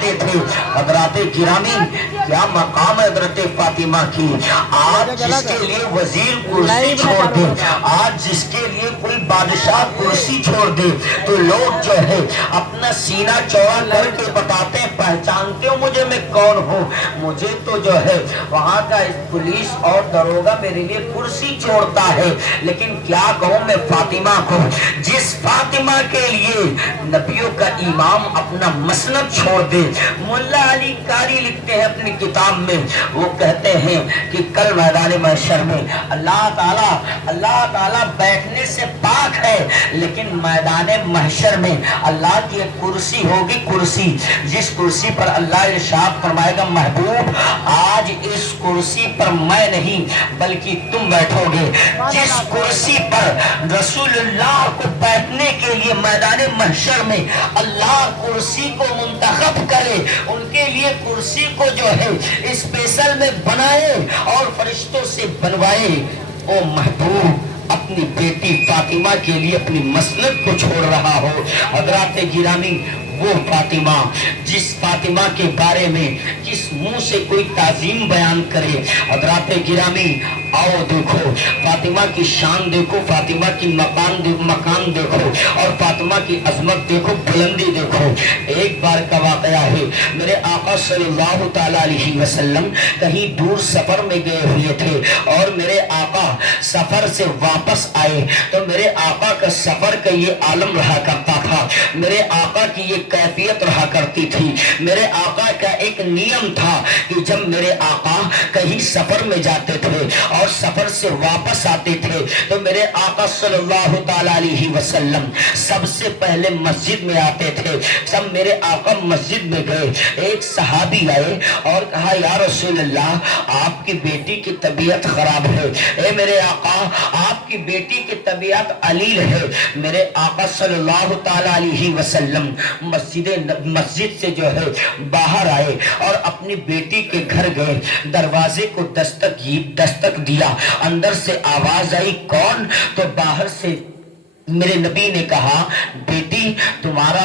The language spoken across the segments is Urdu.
کرتے تھے. حضرات گرامی کیا مقام حضرت فاطمہ کی. آج جس کے لیے وزیر کرسی چھوڑ دے, آج جس کے لیے کوئی بادشاہ کرسی چھوڑ دے, تو لوگ جو ہے اپنا سینہ چوڑا کر کے بتاتے ہیں پہچانتے ہو مجھے میں کون ہوں. مجھے تو جو ہے وہاں کا پولیس اور دروگا میرے لیے کرسی چھوڑتا ہے, لیکن کیا کہوں میں فاطمہ کو, جس فاطمہ کے لیے نبیوں کا امام اپنا مسند چھوڑ دے. مولا علی قاری لکھتے ہیں اپنی کتاب میں, وہ کہتے ہیں کہ کل میدان محشر میں اللہ تعالیٰ بیٹھنے سے پاک ہے, لیکن میدان محشر میں اللہ کی ایک کرسی ہوگی, کرسی جس کرسی پر اللہ ارشاد فرمائے گا محبوب آج اس کرسی پر میں نہیں بلکہ تم بیٹھو گے. جس کرسی پر رسول اللہ کو بیٹھنے کے لیے میدان محشر میں اللہ کرسی کو منتخب کرے, ان کے لیے کرسی کو جو ہے اسپیشل میں بنائے اور فرشتوں سے بنوائے, او محبوب اپنی بیٹی فاطمہ کے لیے اپنی مسند کو چھوڑ رہا ہو. حضرات گرامی وہ فاطمہ جس فاطمہ کے بارے میں جس منہ سے کوئی تعظیم بیان کرے. حضرات گرامی آؤ دیکھو فاطمہ کی شان دیکھو, فاطمہ کی مقام دیکھو اور فاطمہ کی عظمت دیکھو, بلندی دیکھو. ایک بار کا واقعہ ہے, میرے آقا صلی اللہ تعالیٰ علیہ وسلم کہیں دور سفر میں گئے ہوئے تھے اور میرے آقا سفر سے واپس آئے تو میرے آقا کا سفر کا یہ عالم رہا کرتا تھا, میرے آقا کی یہ کیفیت رہا کرتی تھی. میرے آقا کا ایک نیم تھا کہ جب میرے آقا کہیں سفر میں جاتے تھے اور سفر سے واپس آتے تھے تو میرے آقا صلی اللہ تعالیٰ علیہ وسلم سب سے پہلے مسجد میں آتے تھے. سب میرے آقا مسجد میں گئے, ایک صحابی آئے اور کہا یا رسول اللہ آپ کی بیٹی کی طبیعت خراب ہے. اے میرے آقا آپ کی بیٹی کی طبیعت علیل ہے. میرے آقا صلی اللہ تعالیٰ علیہ وسلم مسجد سے جو ہے باہر آئے اور اپنی بیٹی کے گھر گئے, دروازے کو دستک دیا, اندر سے آواز آئی کون؟ تو باہر سے میرے نبی نے کہا بیٹی تمہارا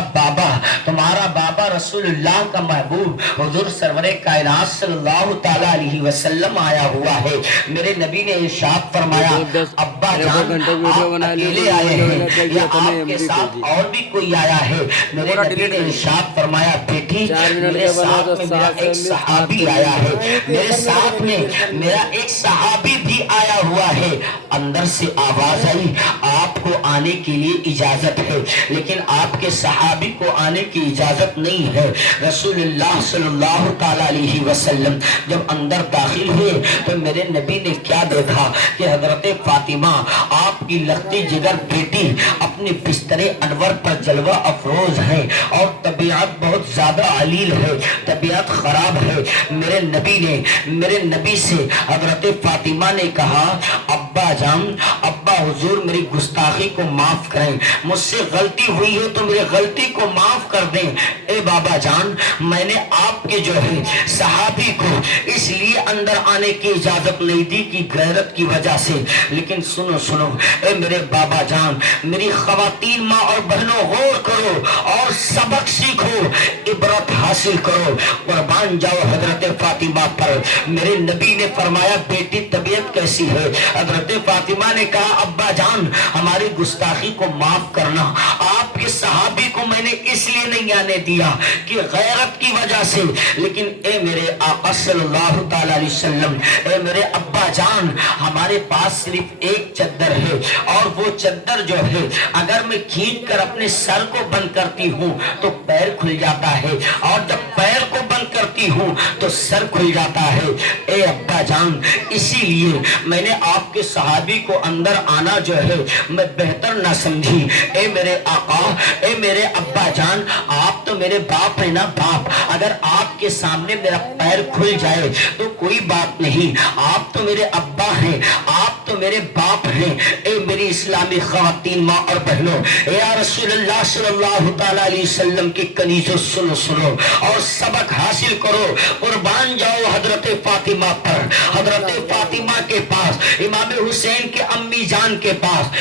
بابا رسول اللہ کا محبوب حضور سرور کائنات صلی اللہ تعالیٰ علیہ وسلم آیا ہوا ہے. میرے نبی نے ارشاد فرمایا ابا جان آپ اکیلے آئے ہیں یا آپ کے ساتھ اور بھی کوئی آیا ہے؟ میرے نبی نے ارشاد فرمایا بیٹی میرے ساتھ میں میرا ایک صحابی آیا ہے, میرے ساتھ میں میرا ایک صحابی بھی آیا ہوا ہے. اندر سے آواز آئی آپ کو آنے کے لیے اجازت ہے لیکن آپ کے صحابی کو آنے کی اجازت نہیں ہے. رسول اللہ صلی اللہ تعالیٰ علیہ وسلم جب اندر داخل ہوئے تو میرے نبی نے کیا دیکھا کہ حضرت فاطمہ آپ کی لختی جگر بیٹی اپنے بستر انور پر جلوہ افروز ہے اور طبیعت بہت زیادہ علیل ہے, طبیعت خراب ہے. میرے نبی سے حضرت فاطمہ نے کہا ابا جان ابا حضور میری گستاخی کو معاف کریں, مجھ سے غلطی ہوئی ہے تو میری غلطی کو معاف کر دیں. اے بابا جان میں نے آپ کے جو ہے صحابی کو اس لیے اندر آنے کی اجازت نہیں دی کہ غیرت کی وجہ سے, لیکن سنو اے میرے بابا جان میری خواتین ماں اور بہنوں غور کرو اور سبق سیکھو, عبرت حاصل کرو, قربان جاؤ حضرت فاطمہ پر. میرے نبی نے فرمایا بیٹی طبیعت کیسی ہے؟ حضرت فاطمہ نے کہا ابا جان ہماری گستاخی کو معاف کرنا, آپ کے صحابی کو میں نے اس لیے نہیں آنے دیا کہ غیرت کی وجہ سے, لیکن اے میرے آقا صلی اللہ تعالیٰ علیہ وسلم اے میرے ابا جان ہمارے پاس صرف ایک چادر ہے اور وہ چادر جو ہے اگر میں کھینچ کر اپنے سر کو بند کرتی ہوں تو پیر کھل جاتا ہے اور جب پیر کو بند کرتی ہوں تو سر کھل جاتا ہے. اے ابا جان اسی لیے میں نے آپ کے صحابی کو اندر آنا جو ہے میں بہتر نہ سمجھی. اے میرے آقا اے میرے ابا جان آپ تو میرے باپ ہیں نا باپ, اگر آپ کے سامنے میرا پیر کھل جائے تو کوئی بات نہیں, آپ تو میرے ابا ہیں, آپ تو میرے باپ ہیں. اے میری اسلامی خواتین ماں اور بہنوں, یا رسول اللہ صلی اللہ تعالیٰ علیہ وسلم کی کنیزوں سنو اور سبق حاصل کرو, قربان جاؤ حضرت فاطمہ پر. حضرت فاطمہ کے کے پاس، امام حسین کے امی جان کے پاس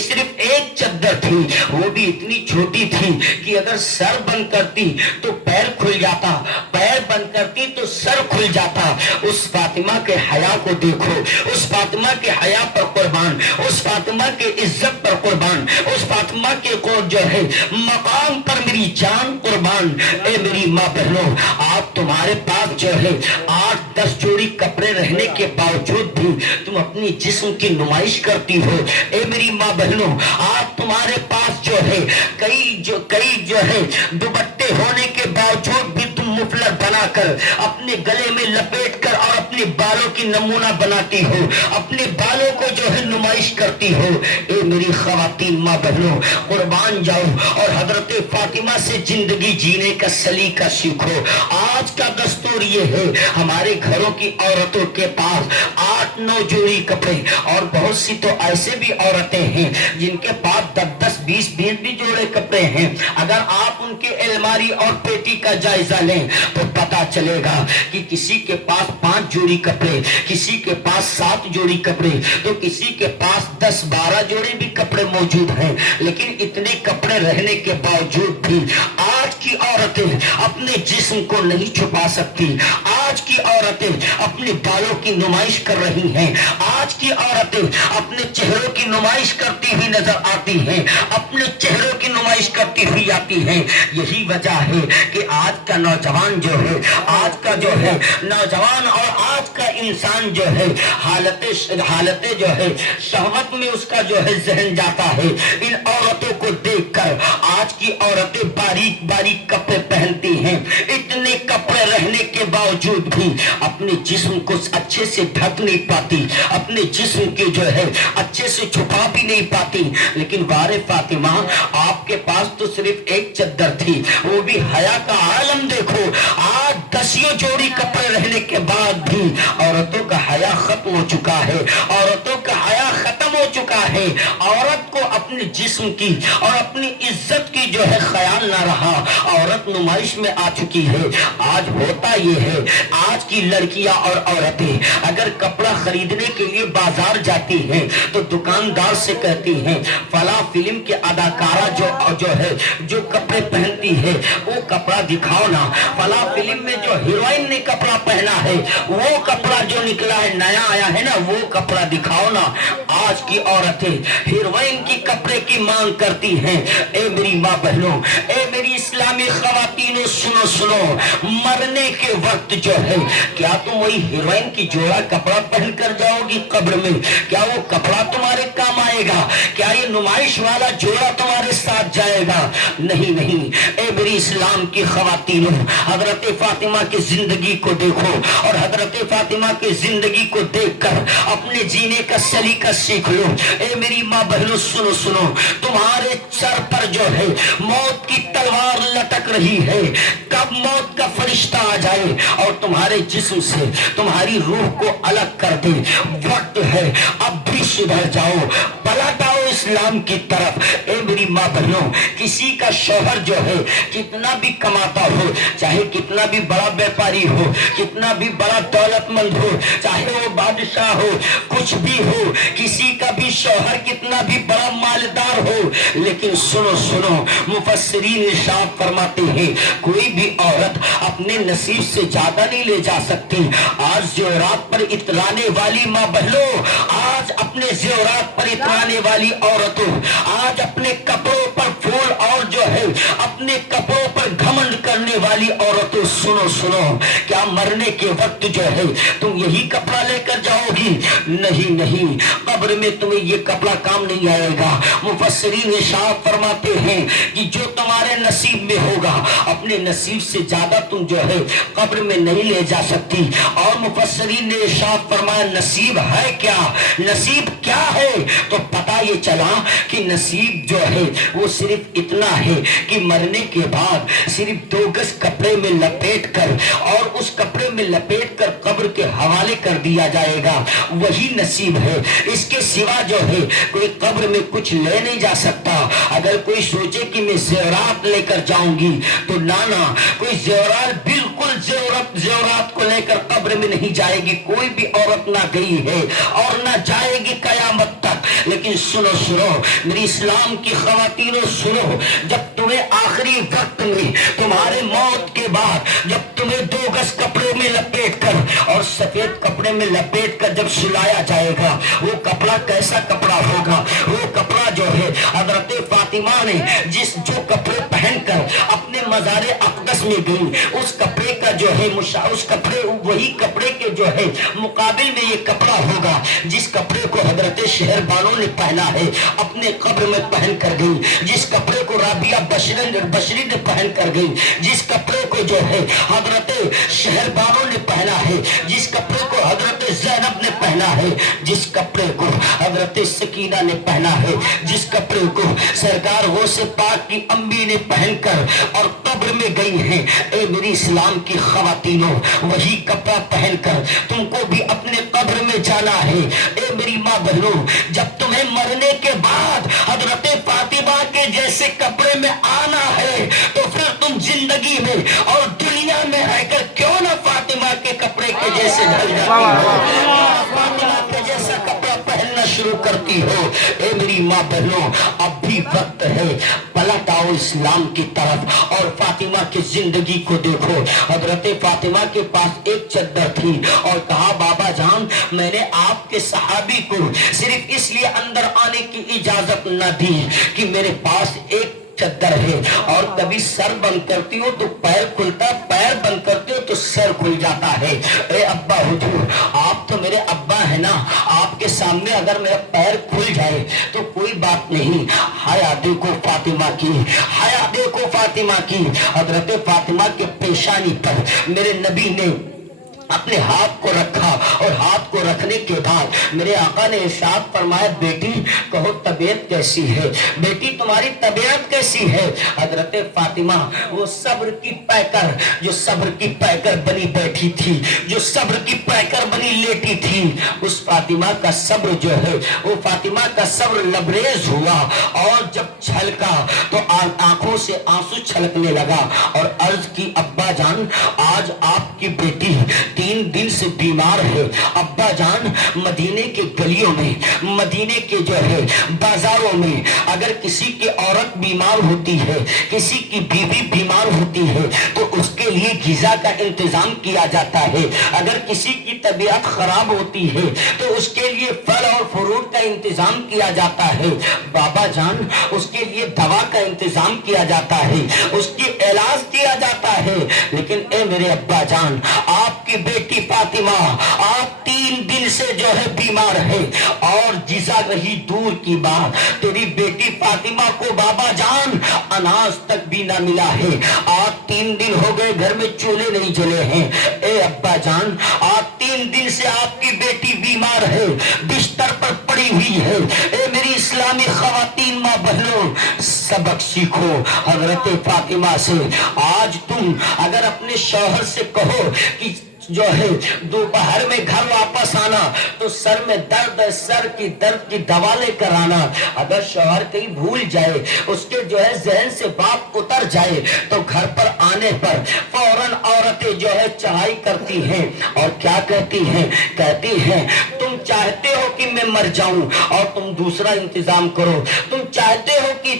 صرف ایک چادر تھی، وہ بھی اتنی چھوٹی تھی کہ اگر سر بند کرتی تو پیر کھل جاتا، پیر بند کرتی تو سر کھل جاتا۔ اس فاطمہ کے حیا کو دیکھو، اس فاطمہ کے حیا پر قربان، اس فاطمہ کے عزت پر قربان، اس فاطمہ کے کو جو ہے مقام پر میری جان قربان۔ اے میری ماں بہنوں، آپ تمہارے پاس جو ہے 8-10 جوڑی کپڑے رہنے کے باوجود بھی تم اپنی جسم کی نمائش کرتی ہو۔ اے میری ماں بہنوں، آپ تمہارے پاس جو ہے کئی جو ہے دوپٹے ہونے کے باوجود بھی تم مفلر بنا کر اپنے گلے میں لپیٹ کر اور اپنے بالوں کی نمونہ بناتی ہو، اپنے بالوں کو جو ہے نمائش کرتی ہو۔ اے میری خواتین ماں بہنوں، قربان جاؤ اور حضرت فاطمہ سے زندگی جینے کا سلیقہ سیکھو۔ آج کا دستور یہ ہے، ہمارے گھروں کی عورتوں کے پاس 8-9 جوڑی کپڑے، اور بہت سی تو ایسے بھی عورتیں ہیں جن کے پاس 10-10 20-20 بھی جوڑے کپڑے ہیں۔ اگر آپ ان کے الماری اور پیٹی کا جائزہ لیں تو پتا چلے گا کہ کسی کے پاس 5 جوڑی کپڑے، کسی کے پاس 7 جوڑی کپڑے، تو کسی کے پاس 10-12 جوڑے بھی کپڑے موجود ہیں۔ لیکن اتنے کپڑے رہنے کے باوجود بھی آج کی عورتیں اپنے جسم کو نہیں چھپا سکتی۔ آج کی عورتیں اپنے بالوں کی نمائش کر رہی ہیں، آج کی عورتیں اپنے چہروں کی نمائش کرتی ہوئی نظر آتی ہیں، اپنے چہروں کی نمائش کرتی ہوئی آتی ہیں۔ یہی وجہ ہے کہ آج کا نوجوان جو ہے، آج کا جو ہے نوجوان اور آج کا انسان جو ہے حالت جو ہے شہوت میں اس کا جو ہے ذہن جاتا ہے۔ ان عورتوں کو دیکھ کر آج کی عورتیں باریک باریک کپڑے پہنتی ہیں، اتنے کپڑے رہنے کے باوجود بھی اپنے جسم کو اچھے سے ڈھک نہیں پاتی، اپنے جسم کے جو ہے اچھے سے چھپا بھی نہیں پاتی۔ لیکن بارے فاطمہ، آپ کے پاس تو صرف ایک چادر تھی، وہ بھی حیا کا عالم دیکھو۔ آج 10 جوڑی کپڑے رہنے کے بعد بھی عورتوں کا حیا ختم ہو چکا ہے، عورتوں کا حیا ختم ہو چکا ہے۔ عورت کو اپنے جسم کی اور اپنی عزت کی جو ہے خیال نہ رہا، عورت نمائش میں آ چکی ہے۔ آج ہوتا یہ ہے، آج کی لڑکیاں اور عورتیں اگر کپڑا خریدنے کے لیے بازار جاتی ہیں تو دکاندار سے کہتی ہیں فلاں فلم کے اداکارہ جو ہے جو کپڑے پہنتی ہے وہ کپڑا دکھاؤ نا، فلاں فلم میں جو ہیروئن نے کپڑا پہنا ہے وہ کپڑا جو نکلا ہے نیا آیا ہے نا وہ کپڑا دکھاؤ نا۔ آج کی عورتیں ہیروئن کی کپڑے کی مانگ کرتی ہیں۔ اے میری ماں بہنوں، اے میری اسلامی خواتینوں، سنو سنو، مرنے کے وقت جو ہے کیا تم وہی ہیروئن کی جوڑا کپڑا پہن کر جاؤ گی قبر میں؟ کیا وہ کپڑا تمہارے کام آئے گا؟ کیا یہ نمائش والا جوڑا تمہارے ساتھ جائے گا؟ نہیں نہیں۔ اے میری اسلام کی خواتینوں، حضرت فاطمہ کی زندگی کو دیکھو اور حضرت فاطمہ کی زندگی کو دیکھ کر اپنے جینے کا سلیقہ سیکھ لو۔ اے میری ماں بہنوں، سنو سنو، تمہارے سر پر جو ہے موت کی تلوار لٹک رہی ہے، کب موت کا فرشتہ آ جائے اور تمہارے جسم سے تمہاری روح کو الگ کر دے، وقت ہے اب بھی سدھر جاؤ، پلٹ آؤ اسلام کی طرف۔ اے میری ماں بہنوں، کسی کا شوہر جو ہے کتنا بھی کماتا ہو، چاہے کتنا بھی بڑا بیپاری ہو، کتنا بھی بڑا دولت مند ہو، چاہے وہ بادشاہ ہو، کچھ بھی ہو، کسی کا بھی شوہر کتنا بھی بڑا مالدار ہو، لیکن سنو سنو، مفسرین ارشاد فرماتے ہیں کوئی بھی عورت اپنے نصیب سے زیادہ نہیں لے جا سکتی۔ آج زیورات پر اترانے والی ماں بہنوں، آج اپنے زیورات پر اترانے والی عورتوں، آج اپنے کپڑوں پر پھول اور جو ہے اپنے کپڑوں پر گھمنڈ کرنے والی عورتوں، سنو سنو، کیا مرنے کے وقت جو ہے تم یہی کپڑا لے کر جاؤ گی؟ نہیں نہیں، قبر میں تمہیں یہ کپڑا کام نہیں آئے گا۔ مفسرین ارشاد فرماتے ہیں کہ جو تمہارے نصیب میں ہوگا اپنے نصیب سے زیادہ تم جو ہے قبر میں نہیں لے جا سکتی۔ اور مفسرین نے ارشاد فرمایا نصیب ہے کیا؟ نصیب کیا ہے؟ تو پتہ یہ چلا کہ نصیب جو ہے وہ صرف اتنا ہے کہ مرنے کے بعد صرف 2 گز کپڑے میں لپیٹ کر اور اس کپڑے میں لپیٹ کر قبر کے حوالے کر دیا جائے گا، وہی نصیب ہے۔ اس کے سوا جو ہے کوئی قبر میں کچھ لے نہیں جا سکتا۔ اگر کوئی سوچے کہ میں زیورات لے کر جاؤں گی تو نانا، کوئی زیورات بالکل زیورات عورت زیورات کو لے کر قبر میں نہیں جائے گی، کوئی بھی عورت نہ گئی ہے اور نہ جائے گی قیامت تک۔ لیکن سنو سنو میری اسلام کی خواتینوں، سنو، جب تمہیں آخری وقت میں تمہارے موت کے بعد جب تمہیں 2 گز کپڑے میں لپیٹ کر اور سفید کپڑے میں لپیٹ کر جب سلایا جائے گا، وہ کپڑا کیسا کپڑا ہوگا؟ وہ کپڑا جو ہے حضرت فاطمہ نے جو کپڑے پہن کر اپنے مزار اقدس میں گئی، اس کپڑے کا جو ہے اس کپڑے وہی کپڑے کے جو ہے مقابل میں یہ کپڑا ہوگا جس کپڑے کو حضرت شہر بانو نے پہنا ہے، اپنے قبر میں پہن کر گئی، جس کپڑے کو رابعہ بشری نے پہن کر گئی، جس کپڑے کو جو ہے حضرت شہر بانو نے پہنا ہے، جس کپڑے کو حضرت زینب نے پہنا ہے، جس کپڑے کو حضرت سکینہ نے پہنا ہے، جس کپڑے کو سرکار غوث پاک کی امی نے پہن کر اور قبر میں گئی ہیں، اے میری اسلام کی خواتینوں، وہی کپڑا پہن کر تم کو بھی اپنے قبر میں جانا ہے۔ اے میری ماں بہنوں، جب تمہیں مرنے کے بعد حضرت فاطمہ کے جیسے کپڑے میں آنا ہے تو پھر تم زندگی میں اور دنیا میں رہ کر کیوں نہ فاطمہ کے کپڑے کے جیسے ڈھل جاتی ہو، فاطمہ کے جیسا کپڑا پہننا شروع کرتی ہو۔ اے میری ماں بہنوں، اب بھی وقت ہے، پلٹ آؤ اسلام کی طرف اور فاطمہ کی زندگی کو دیکھو۔ حضرت فاطمہ کے پاس ایک چادر تھی اور کہا بابا جان میں نے آپ کے صحابی کو صرف اس لیے اندر آنے کی اجازت نہ دی کہ میرے پاس ایک چادر ہے، اور کبھی سر بند کرتی ہو تو پیر کھلتا، پیر بند کرتی ہو تو سر کھل جاتا ہے۔ اے ابا حضور، آپ تو میرے ابا ہے نا، آپ کے سامنے اگر میرا پیر کھل جائے تو کوئی بات نہیں۔ حیا دیکھو فاطمہ کی، حیا دیکھو فاطمہ کی۔ حضرت فاطمہ کے پیشانی پر میرے نبی نے اپنے ہاتھ کو رکھا اور ہاتھ کو رکھنے کے بعد میرے آقا نے ارشاد فرمایا بیٹی کہو طبیعت کیسی ہے، بیٹی تمہاری طبیعت کیسی ہے؟ حضرت فاطمہ وہ صبر کی پیکر، جو صبر کی پیکر بنی بیٹھی تھی، جو صبر کی پیکر بنی لیٹی تھی، اس فاطمہ کا صبر جو ہے وہ فاطمہ کا صبر لبریز ہوا اور جب چھلکا تو آنکھوں سے آنسو چھلکنے لگا اور عرض کی ابا جان آج آپ کی بیٹی 3 دن سے بیمار ہے۔ ابا جان مدینے کے گلیوں میں، مدینے کے جو ہے بازاروں میں اگر کسی کی عورت بیمار ہوتی ہے، کسی کی بیوی بیمار ہوتی ہے تو اس کے لیے غذا کا انتظام کیا جاتا ہے۔ اگر کسی کی طبیعت خراب ہوتی ہے تو اس کے لیے پھل اور فروٹ کا انتظام کیا جاتا ہے۔ بابا جان اس کے لیے دوا کا انتظام کیا جاتا ہے، اس کی علاج کیا جاتا ہے۔ لیکن اے میرے ابا جان آپ کی بیٹی فاطمہ آپ 3 دن سے جو ہے بیمار ہے اور جزا رہی دور کی بات تیری بیٹی فاطمہ کو بابا جان اناج تک بھی نہ ملا ہے۔ آج 3 دن ہو گئے گھر میں چولہے نہیں جلے ہیں۔ اے ابا جان آج 3 دن سے آپ کی بیٹی بیمار ہے، بستر پر پڑی ہوئی ہے۔ اے میری اسلامی خواتین ماں بہنوں سبق سیکھو حضرت فاطمہ سے۔ آج تم اگر اپنے شوہر سے کہو کہ جو ہے دوپہر میں گھر واپس آنا تو سر میں درد ہے، سر کی درد کی دوا لے کر آنا، اگر شوہر کہیں بھول جائے، اس کے جو ہے ذہن سے بات اتر جائے تو گھر پر آنے پر فوراً عورتیں جو ہے چڑھائی کرتی ہیں اور کیا کہتی ہیں؟ کہتی ہیں تم چاہتے ہو کہ میں مر جاؤں اور تم دوسرا انتظام کرو، تم چاہتے ہو کہ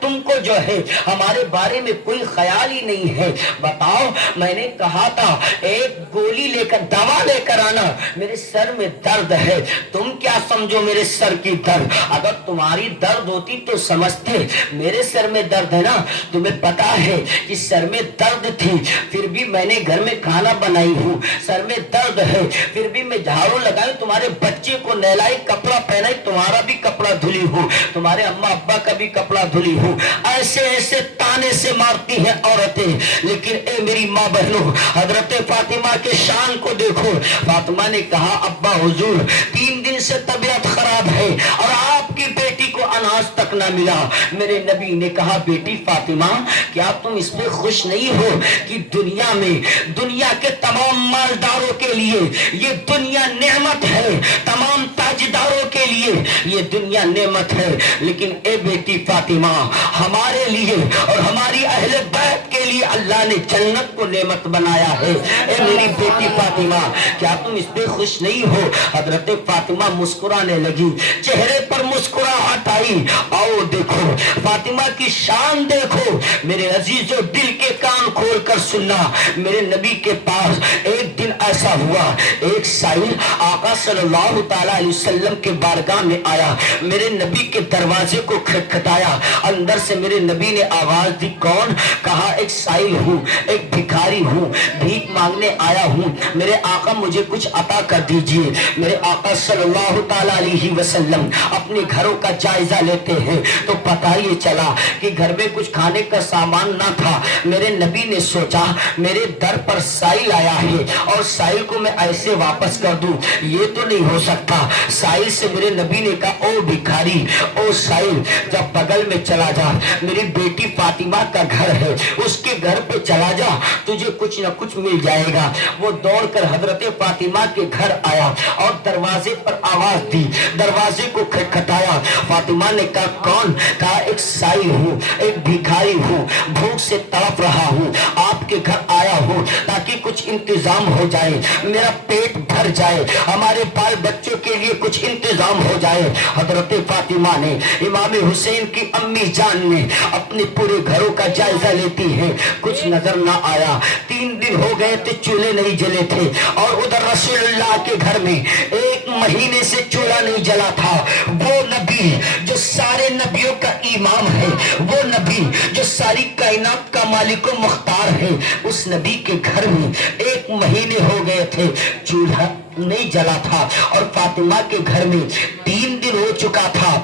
تم کو جو ہے ہمارے بارے میں کوئی خیال ہی نہیں ہے۔ بتاؤ میں نے کہا تھا ایک گولی لے کر دوا لے کر آنا، میرے سر میں درد ہے، تم کیا سمجھو میرے سر کی درد؟ اگر تمہاری درد ہوتی تو سمجھتے میرے سر میں درد ہے نا، تمہیں پتا ہے کہ سر میں درد تھی پھر بھی میں نے گھر میں کھانا بنائی ہوں، سر میں درد ہے پھر بھی میں جھاڑو لگائی، تمہارے بچے کو نہلائی، کپڑا پہنائی، تمہارا بھی کپڑا دھلی ہوں، تمہارے اماں ابا کا بھی کپڑا دھلی ہوں۔ ایسے ایسے تانے سے مارتی ہیں عورتیں۔ لیکن اے میری ماں بہنوں حضرت فاطمہ کے شان کو دیکھو۔ فاطمہ نے کہا ابا حضور 3 دن سے طبیعت خراب ہے اور آپ کی بیٹی کو اناج تک نہ ملا۔ میرے نبی نے کہا بیٹی فاطمہ کیا تم اس پہ خوش نہیں ہو کہ دنیا میں دنیا کے تمام مالداروں کے لیے یہ دنیا نعمت ہے، تمام تاجداروں کے لیے یہ دنیا نعمت ہے، لیکن اے بیٹی فاطمہ ہمارے لیے اور ہماری اہل بیت کے لیے اللہ نے جنت کو نعمت بنایا ہے۔ اے میری بیٹی فاطمہ، کیا تم اس پہ خوش نہیں ہو؟ حضرت فاطمہ مسکرانے لگی، چہرے پر مسکراہٹ آئی۔ آؤ دیکھو فاطمہ کی شان دیکھو۔ میرے عزیزو دل کے کان کھول کر سننا، میرے نبی کے پاس ایک دن ایسا ہوا، ایک سائل آقا صلی اللہ تعالی علیہ وسلم کے بارگاہ میں آیا، میرے نبی کے دروازے کو کھٹکھٹایا۔ اندر سے میرے نبی نے آواز دی، کون؟ کہا ایک سائل ہوں، ایک بھکاری ہوں، بھیک مانگنے آیا ہوں، میرے آقا مجھے کچھ عطا کر دیجئے۔ میرے آقا صلی اللہ تعالی علیہ وسلم اپنے گھروں کا جائزہ لیتے ہیں تو پتہ یہ چلا کہ گھر میں کچھ کھانے کا سامان نہ تھا۔ میرے نبی نے سوچا میرے در پر سائل آیا ہے اور سائل کو میں ایسے واپس کر دوں، یہ تو نہیں ہو سکتا۔ سائل سے میرے نبی نے کہا، او بھکاری، او سائل، جب بغل میں چلا جا، میری بیٹی فاطمہ کا گھر ہے، اس کے گھر پہ چلا جا، تجھے کچھ نہ کچھ مل جائے گا۔ وہ دوڑ کر حضرت فاطمہ کے گھر آیا اور دروازے پر آواز دی، دروازے کو کھٹکھٹایا۔ فاطمہ نے کہا کون؟ کہا ایک سائل ہوں، ایک بھکاری ہوں، بھوک سے تڑپ رہا ہوں، آپ کے گھر آیا ہوں تاکہ کچھ انتظام ہو جائے، میرا پیٹ بھر جائے، ہمارے بال بچوں کے لیے کچھ انتظام ہو جائے۔ حضرت فاطمہ نے امام حسین کی امی جان نے اپنے پورے گھروں کا جائزہ لیتی ہے، کچھ نظر نہ آیا۔ 3 دن ہو گئے تھے، چولہے نہیں جلے تھے، اور ادھر رسول اللہ کے گھر میں 1 مہینے سے چولہا نہیں جلا تھا۔ وہ نبی جو سارے نبیوں کا امام ہے، وہ نبی جو ساری کائنات کا مالک و مختار ہے، اس نبی کے گھر میں 1 مہینے ہو گئے تھے، چولہا نہیں جلا تھا، اور فاطمہ کے گھر میں 3 دن ہو چکا تھا،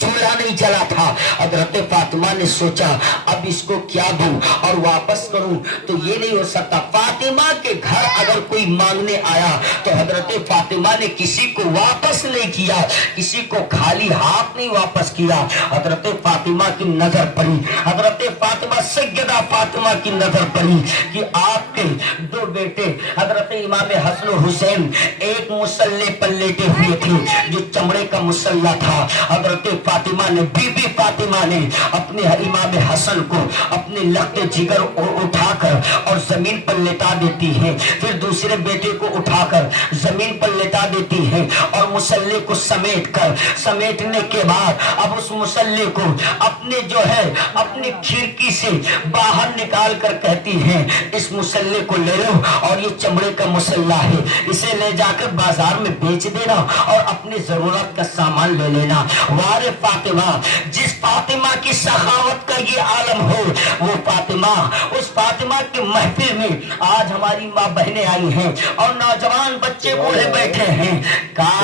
چولہا نہیں جلا تھا۔ حضرت فاطمہ نے سوچا اب اس کو کیا دوں اور واپس کروں تو یہ نہیں ہو سکتا۔ فاطمہ کے گھر اگر کوئی مانگنے آیا تو حضرت فاطمہ نے کسی کو واپس نہیں کیا، کسی کو خالی ہاتھ نہیں واپس کیا۔ حضرت فاطمہ کی نظر پڑی، حضرت فاطمہ سیدہ فاطمہ کی نظر پڑی کہ آپ کے 2 بیٹے حضرت امام حسن و حسین ایک مسلح پر لیٹے ہوئے تھے جو چمڑے کا مسلح تھا۔ حضرت فاطمہ نے، بی بی فاطمہ نے اپنے امام حسن کو اپنے لخت جگر اٹھا کر اور زمین پر لٹا دیتی ہے، پھر دوسرے بیٹے کو اٹھا کر زمین پر لٹا دیتی ہے اور مسلح کو سمیٹنے کے بعد اب اس مسلح کو اپنے جو ہے اپنی کھڑکی سے باہر نکال کر کہتی ہیں اس مسلح کو لے لو، اور یہ چمڑے کا مسلح ہے، اسے لے جا کر بازار میں بیچ دینا اور اپنی ضرورت کا سامان لے لینا۔ وارے فاطمہ، جس فاطمہ کی سخاوت کا یہ عالم ہو، وہ فاطمہ، اس فاطمہ کے محفل میں آج ہماری ماں بہنیں آئی ہیں اور نوجوان بچے بوڑھے بیٹھے ہیں۔